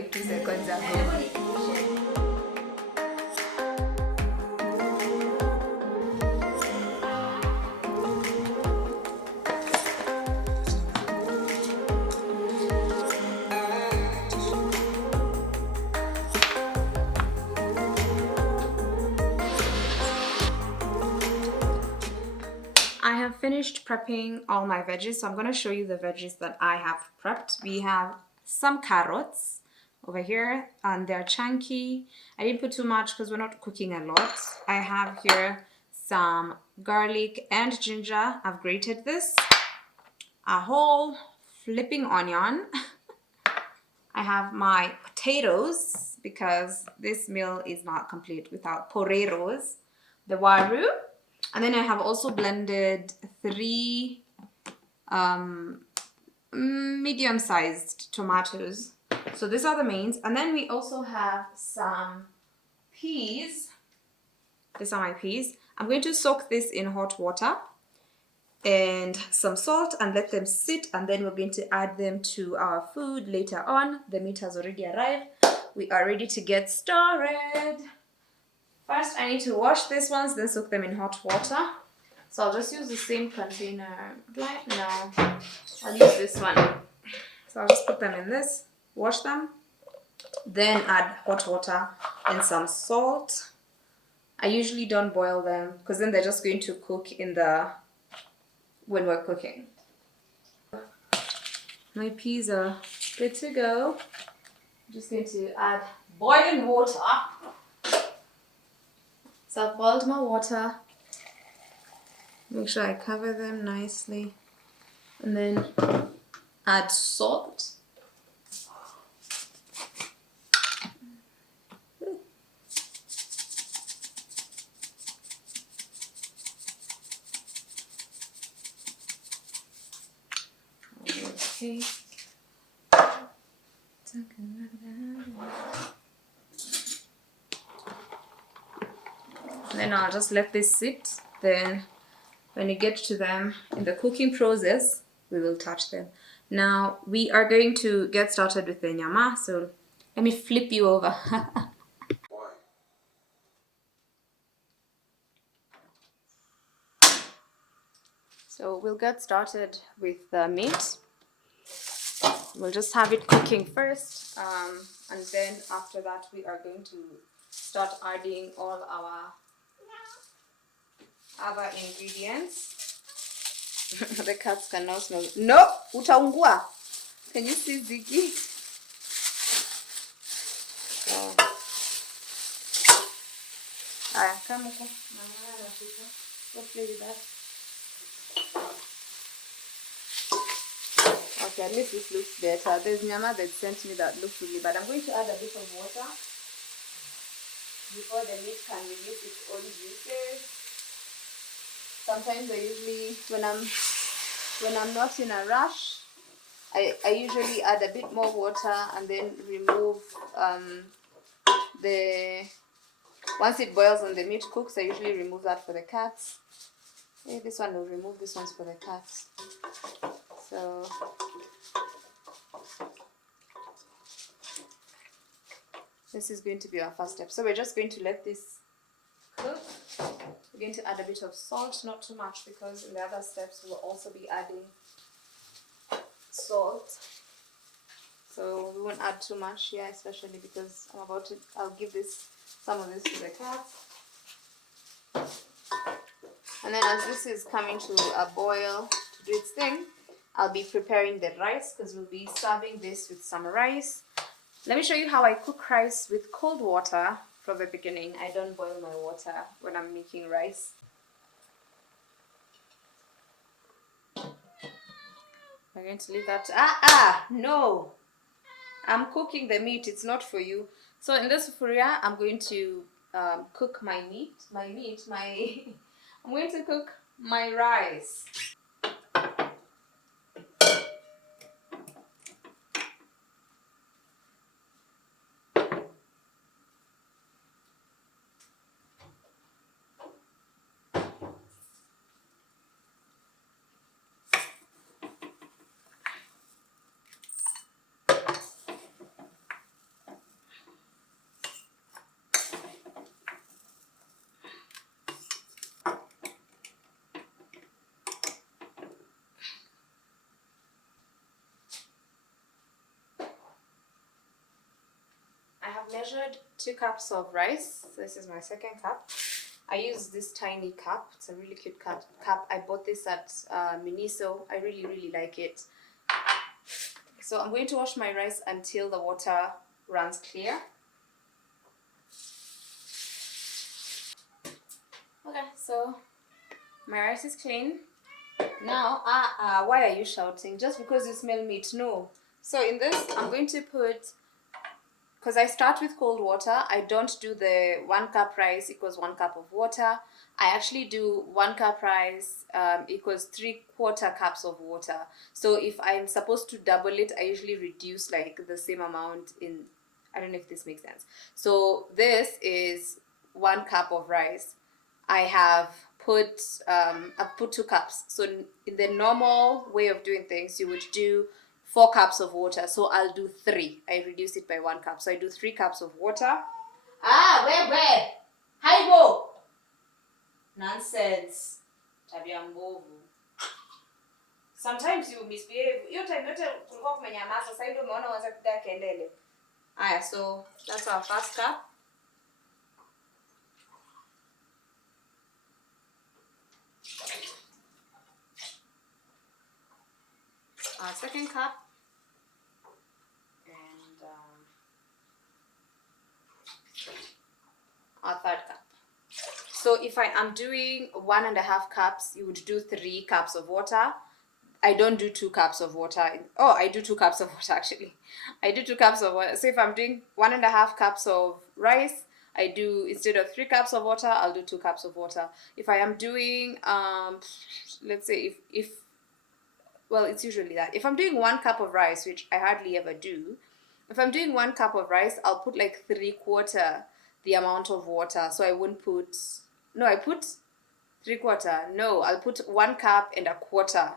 like 2 seconds ago. I have finished prepping all my veggies, so I'm going to show you the veggies that I have prepped. We have some carrots over here, and they're chunky. I didn't put too much because we're not cooking a lot. I have here some garlic and ginger. I've grated this. A whole flipping onion. I have my potatoes because this meal is not complete without poreros, the waru. And then I have also blended 3 medium-sized tomatoes. So these are the mains. And then we also have some peas. These are my peas. I'm going to soak this in hot water and some salt and let them sit, and then we're going to add them to our food later on. The meat has already arrived. We are ready to get started. First, I need to wash these ones, then soak them in hot water. So I'll just use the same container. Do I? No. I'll use this one. So I'll just put them in this, wash them, then add hot water and some salt. I usually don't boil them because then they're just going to cook in when we're cooking. My peas are good to go. I'm just going to add boiling water. So I've boiled my water. Make sure I cover them nicely. And then add salt. Okay. Then I'll just let this sit. Then when you get to them in the cooking process, we will touch them. Now we are going to get started with the nyama. So let me flip you over. So we'll get started with the meat. We'll just have it cooking first, and then after that we are going to start adding all our other ingredients. The cats can now smell it. No! Utaungua! Can you see Ziggy? Oh. Alright, come on. Go play with that. Okay, at least this looks better. There's nyama that sent me that looks really bad. I'm going to add a bit of water before the meat can release its own juices. Sometimes I usually, when I'm not in a rush, I usually add a bit more water and then remove once it boils and the meat cooks, I usually remove that for the cats. Hey, this one will remove this one's for the cats. So this is going to be our first step. So we're just going to let this cook. We're going to add a bit of salt, not too much, because in the other steps we'll also be adding salt. So we won't add too much here, especially because I'll give some of this to the cats. And then as this is coming to a boil to do its thing, I'll be preparing the rice because we'll be serving this with some rice. Let me show you how I cook rice with cold water from the beginning. I don't boil my water when I'm making rice. I'm going to leave that. No! I'm cooking the meat. It's not for you. So in this sufuria, I'm going to cook my meat. I'm going to cook my rice. measured 2 cups of rice. This is my second cup. I use this tiny cup. It's a really cute cup. I bought this at Miniso. I really like it. So I'm going to wash my rice until the water runs clear. Okay, so my rice is clean. Now, why are you shouting? Just because you smell meat? No. So in this, I'm going to put, because I start with cold water, I don't do the 1 cup rice equals 1 cup of water. I actually do 1 cup rice equals 3/4 cups of water. So if I'm supposed to double it, I usually reduce like the same amount in, I don't know if this makes sense. So this is 1 cup of rice. I've put 2 cups. So in the normal way of doing things, you would do 4 cups of water. So I'll do 3. I reduce it by 1 cup. So I do 3 cups of water. Where? Haibo! Nonsense. Tabia mbovu. Sometimes you misbehave. Hiyo time yote kulikuwa kumenyamaza. Sasa ndio umeona uanze kupiga kelele. So that's our first cup. Our second cup. And our third cup. So if I am doing 1.5 cups, you would do 3 cups of water. I don't do 2 cups of water. Oh, I do 2 cups of water actually. I do 2 cups of water. So if I'm doing 1.5 cups of rice, I do, instead of 3 cups of water, I'll do 2 cups of water. If I am doing, let's say well, it's usually that. If I'm doing 1 cup of rice, which I hardly ever do, if I'm doing 1 cup of rice, I'll put like 3/4 the amount of water. So I won't put, no, I put 3/4. No, I'll put 1 cup and 1/4.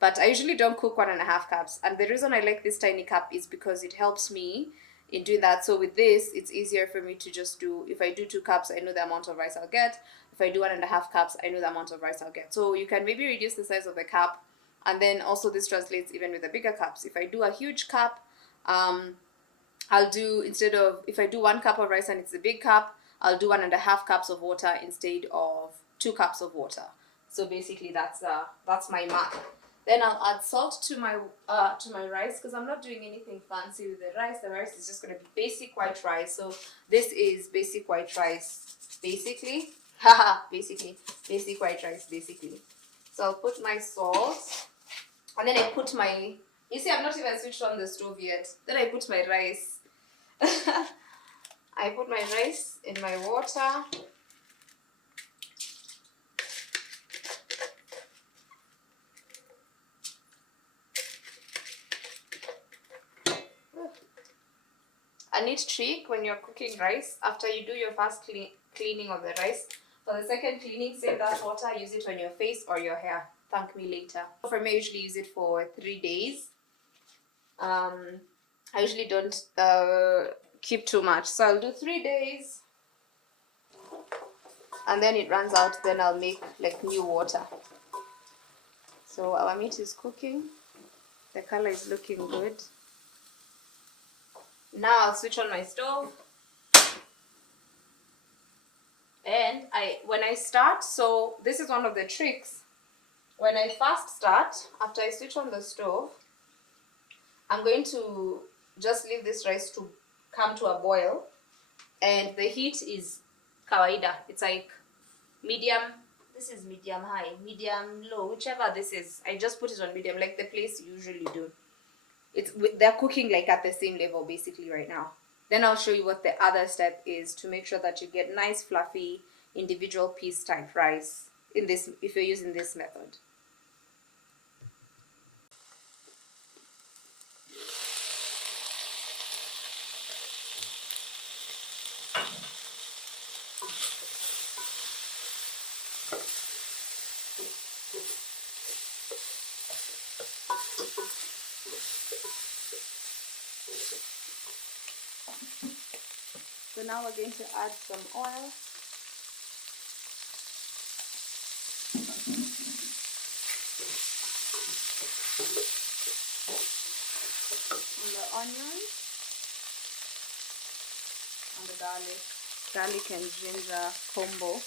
But I usually don't cook 1.5 cups. And the reason I like this tiny cup is because it helps me in doing that. So with this, it's easier for me to just do, if I do 2 cups, I know the amount of rice I'll get. If I do 1.5 cups, I know the amount of rice I'll get. So you can maybe reduce the size of the cup. And then also this translates even with the bigger cups. If I do a huge cup, I'll do, instead of, if I do 1 cup of rice and it's a big cup, I'll do 1.5 cups of water instead of 2 cups of water. So basically that's my math. Then I'll add salt to my rice, because I'm not doing anything fancy with the rice. The rice is just going to be basic white rice. So this is basic white rice, basically. Basic white rice, basically. So I'll put my salt, and then I put my, you see, I've not even switched on the stove yet. Then I put my rice. I put my rice in my water. A neat trick when you're cooking rice, after you do your first cleaning of the rice, for the second cleaning, save that water, use it on your face or your hair. Thank me later. For me, I usually use it for 3 days. I usually don't keep too much, so I'll do 3 days, and then it runs out. Then I'll make like new water. So our meat is cooking. The color is looking good. Now I'll switch on my stove, and when I start, so this is one of the tricks. When I first start, after I switch on the stove, I'm going to just leave this rice to come to a boil, and the heat is kawaida. It's like medium. This is medium high, medium low, whichever this is. I just put it on medium, like the place usually do. They're cooking like at the same level basically right now. Then I'll show you what the other step is to make sure that you get nice fluffy individual piece type rice in this, if you're using this method. So now we're going to add some oil. On the onions. garlic and ginger combo.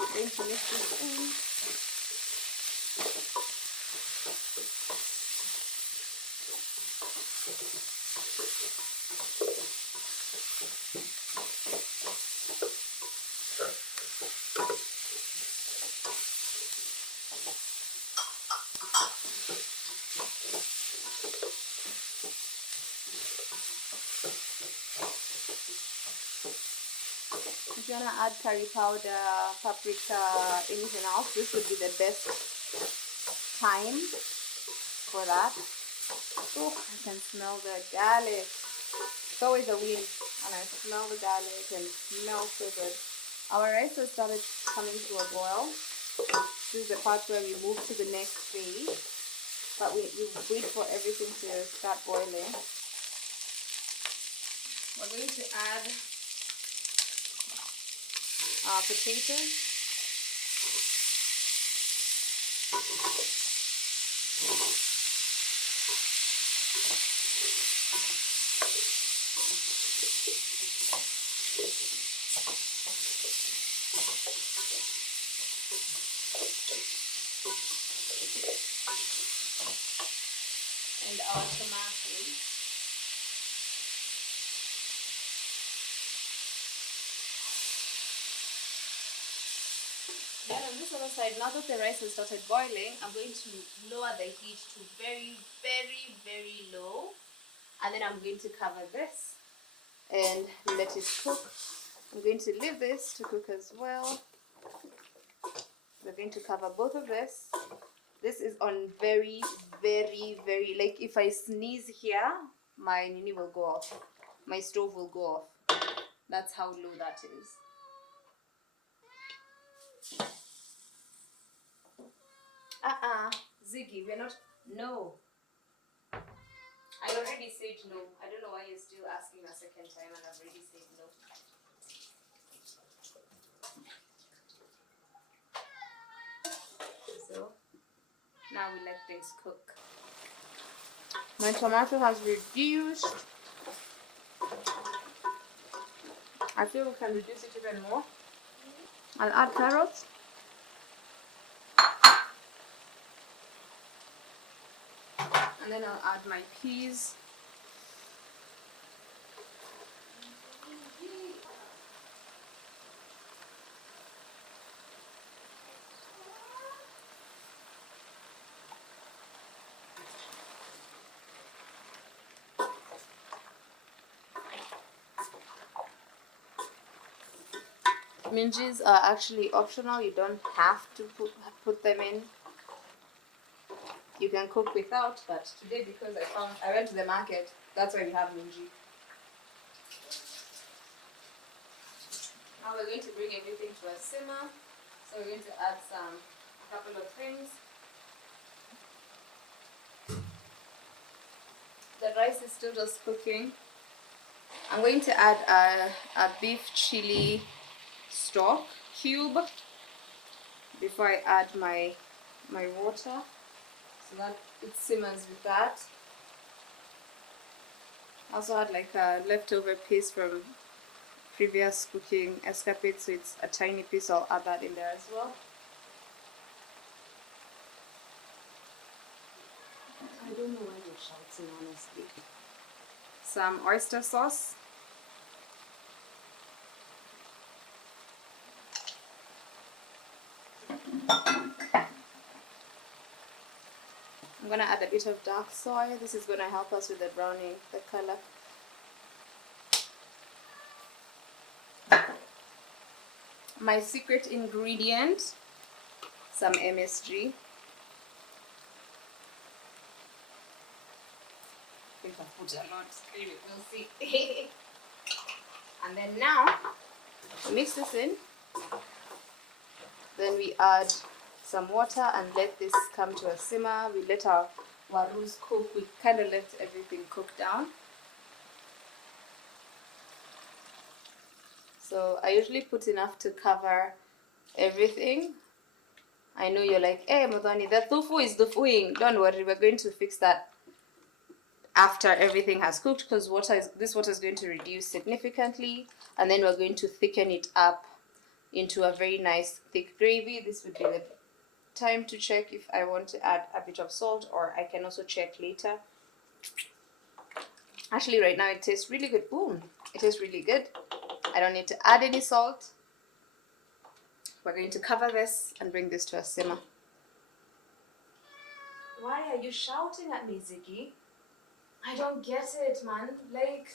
I'm going to mix this in. If you want to add curry powder, paprika, anything else, this would be the best time for that. Oh, I can smell the garlic. It's always a win, and I smell the garlic and it smells so good. Our rice has started coming to a boil. This is the part where we move to the next phase, but we wait for everything to start boiling. We're going to add our potatoes. And our tomatoes. Then on this other side, now that the rice has started boiling, I'm going to lower the heat to very, very, very low. And then I'm going to cover this and let it cook. I'm going to leave this to cook as well. We're going to cover both of this. This is on very, very, very, like if I sneeze here, my nini will go off. My stove will go off. That's how low that is. Ziggy, we're not, no. I already said no. I don't know why you're still asking a second time and I've already said no. So, now we let things cook. My tomato has reduced. I feel we can reduce it even more. I'll add carrots. And then I'll add my peas. Minjis are actually optional. You don't have to put them in. You can cook without, but today because I went to the market, that's why we have minji. Now we're going to bring everything to a simmer. So we're going to add a couple of things. The rice is still just cooking. I'm going to add a beef chili stock cube before I add my water, so that it simmers with that. I also had like a leftover piece from previous cooking escapade, so it's a tiny piece. I'll add that in there as well. I don't know why you're shouting, honestly. Some oyster sauce. I'm going to add a bit of dark soy. This is going to help us with the browning, the color. My secret ingredient, some MSG. I think I've put a lot, we'll see. And then now, mix this in. Then we add some water and let this come to a simmer. We let our warus cook. We kind of let everything cook down. So I usually put enough to cover everything, I know you're like, hey Muthoni, the tofu is tofuing. Don't worry, we're going to fix that after everything has cooked, because this water is going to reduce significantly, and then we're going to thicken it up into a very nice thick gravy. This would be the time to check if I want to add a bit of salt, or I can also check later. Actually, right now it tastes really good. Boom, it tastes really good. I don't need to add any salt. We're going to cover this and bring this to a simmer. Why are you shouting at me, Ziggy? I don't get it, man. Like,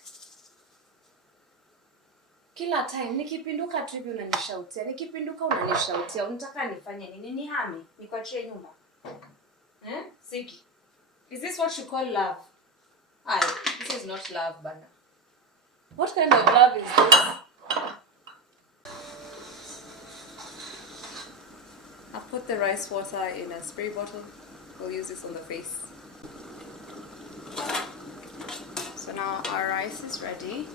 kila time nikipinduka tu hivi unanishautia, nikipinduka unanishautia. Unataka nifanye nini? Nihame? Nikuachie nyumba? Eh? Ziggy, is this what you call love? Aye, this is not love, bana. What kind of love is this? I've put the rice water in a spray bottle. We'll use this on the face. So now our rice is ready.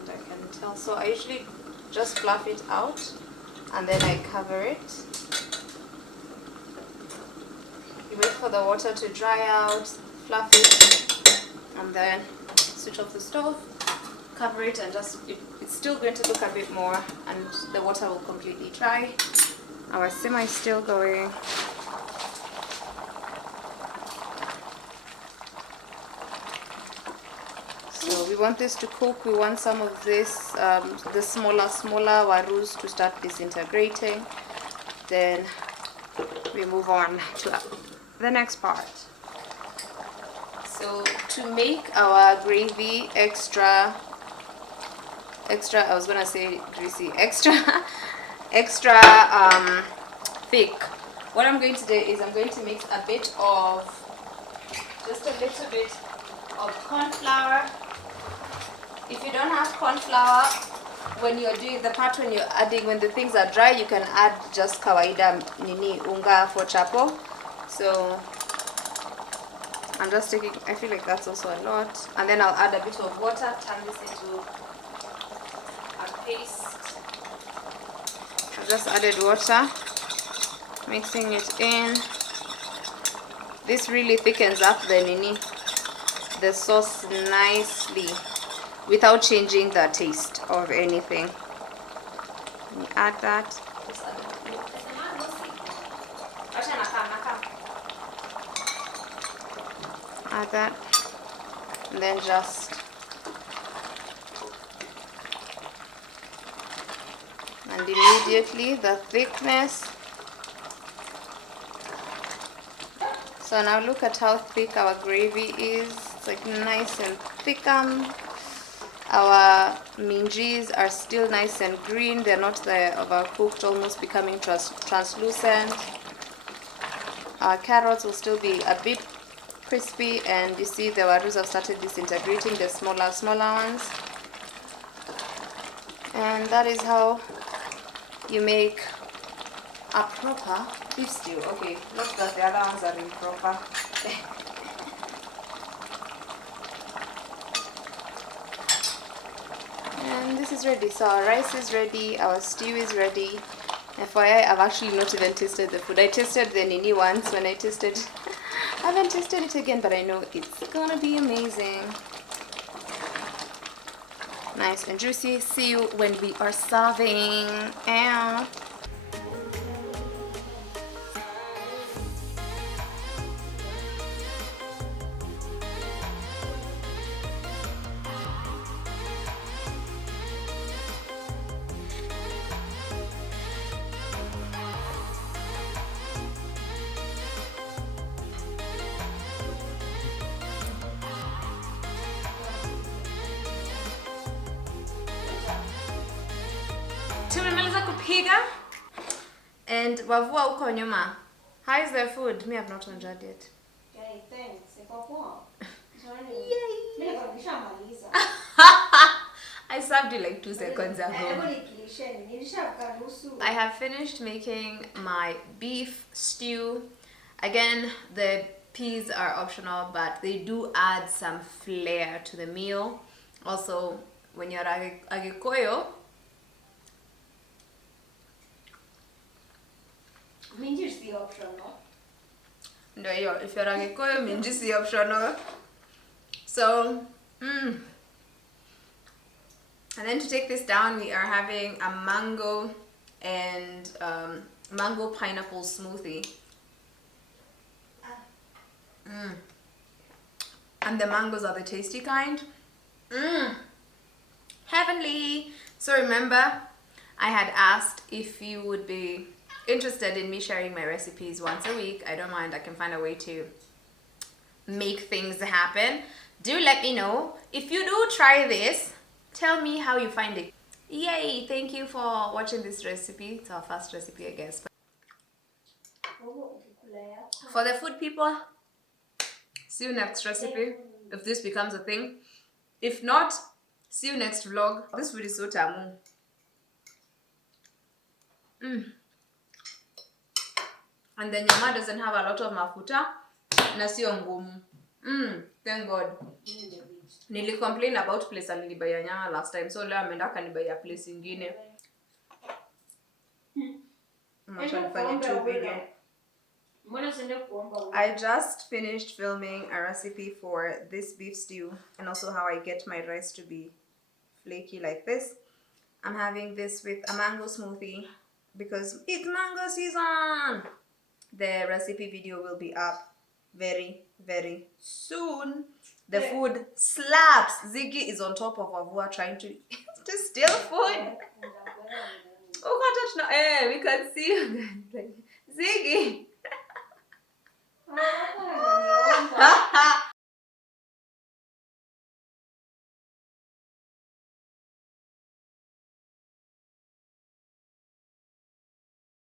And I can tell. So I usually just fluff it out and then I cover it. You wait for the water to dry out, fluff it, and then switch off the stove, cover it, and just it's still going to look a bit more, and the water will completely dry. Our simmer is still going. So we want this to cook. We want some of this, the smaller warus to start disintegrating. Then we move on to the next part. So to make our gravy extra, I was gonna say greasy, extra thick, what I'm going to do is I'm going to mix a bit of, just a little bit of corn flour. If you don't have corn flour, when you're doing the part, when you're adding, when the things are dry, you can add just kawaida nini unga for chapo. So I'm just taking, I feel like that's also a lot, and then I'll add a bit of water, turn this into a paste. I've just added water, mixing it in. This really thickens up the sauce nicely without changing the taste of anything. You add that. Add that, and then just and immediately the thickness. So now look at how thick our gravy is. It's like nice and thick. Our minjis are still nice and green. They're not overcooked, almost becoming translucent. Our carrots will still be a bit crispy, and you see the warus have started disintegrating, the smaller ones. And that is how you make a proper beef stew. Okay, not that the other ones are improper. And this is ready. So our rice is ready, our stew is ready. FYI, I've actually not even tasted the food. I tasted the nini once when I tasted. I haven't tasted it again, but I know it's gonna be amazing. Nice and juicy. See you when we are serving. Ow. Tumemaliza kupiga and wavua huko nyuma. How is the food? Me, I've not enjoyed it. Okay, thanks. I served you like 2 seconds ago. I have finished making my beef stew. Again, the peas are optional, but they do add some flair to the meal. Also, when you're a Gikuyu, Minji is the optional. No, if you're a Gitau, minji is optional. So, and then to take this down, we are having a mango and mango pineapple smoothie. And the mangoes are the tasty kind. Heavenly. So remember, I had asked if you would be interested in me sharing my recipes once a week. I don't mind. I can find a way to make things happen. Do let me know. If you do try this, tell me how you find it. Yay! Thank you for watching this recipe. It's our first recipe, I guess. For the food people, see you next recipe if this becomes a thing. If not, see you next vlog. This food is so tamu. And the nyama doesn't have a lot of mafuta na sio ngumu. Thank God. Nili complain about place alibaya nyama last time, so leo ameenda kanibaya place ingine. I just finished filming a recipe for this beef stew and also how I get my rice to be flaky like this. I'm having this with a mango smoothie because it's mango season. The recipe video will be up very, very soon. The food slaps. Ziggy is on top of Avua trying to steal food. Oh God, touch now. We can see you. Ziggy.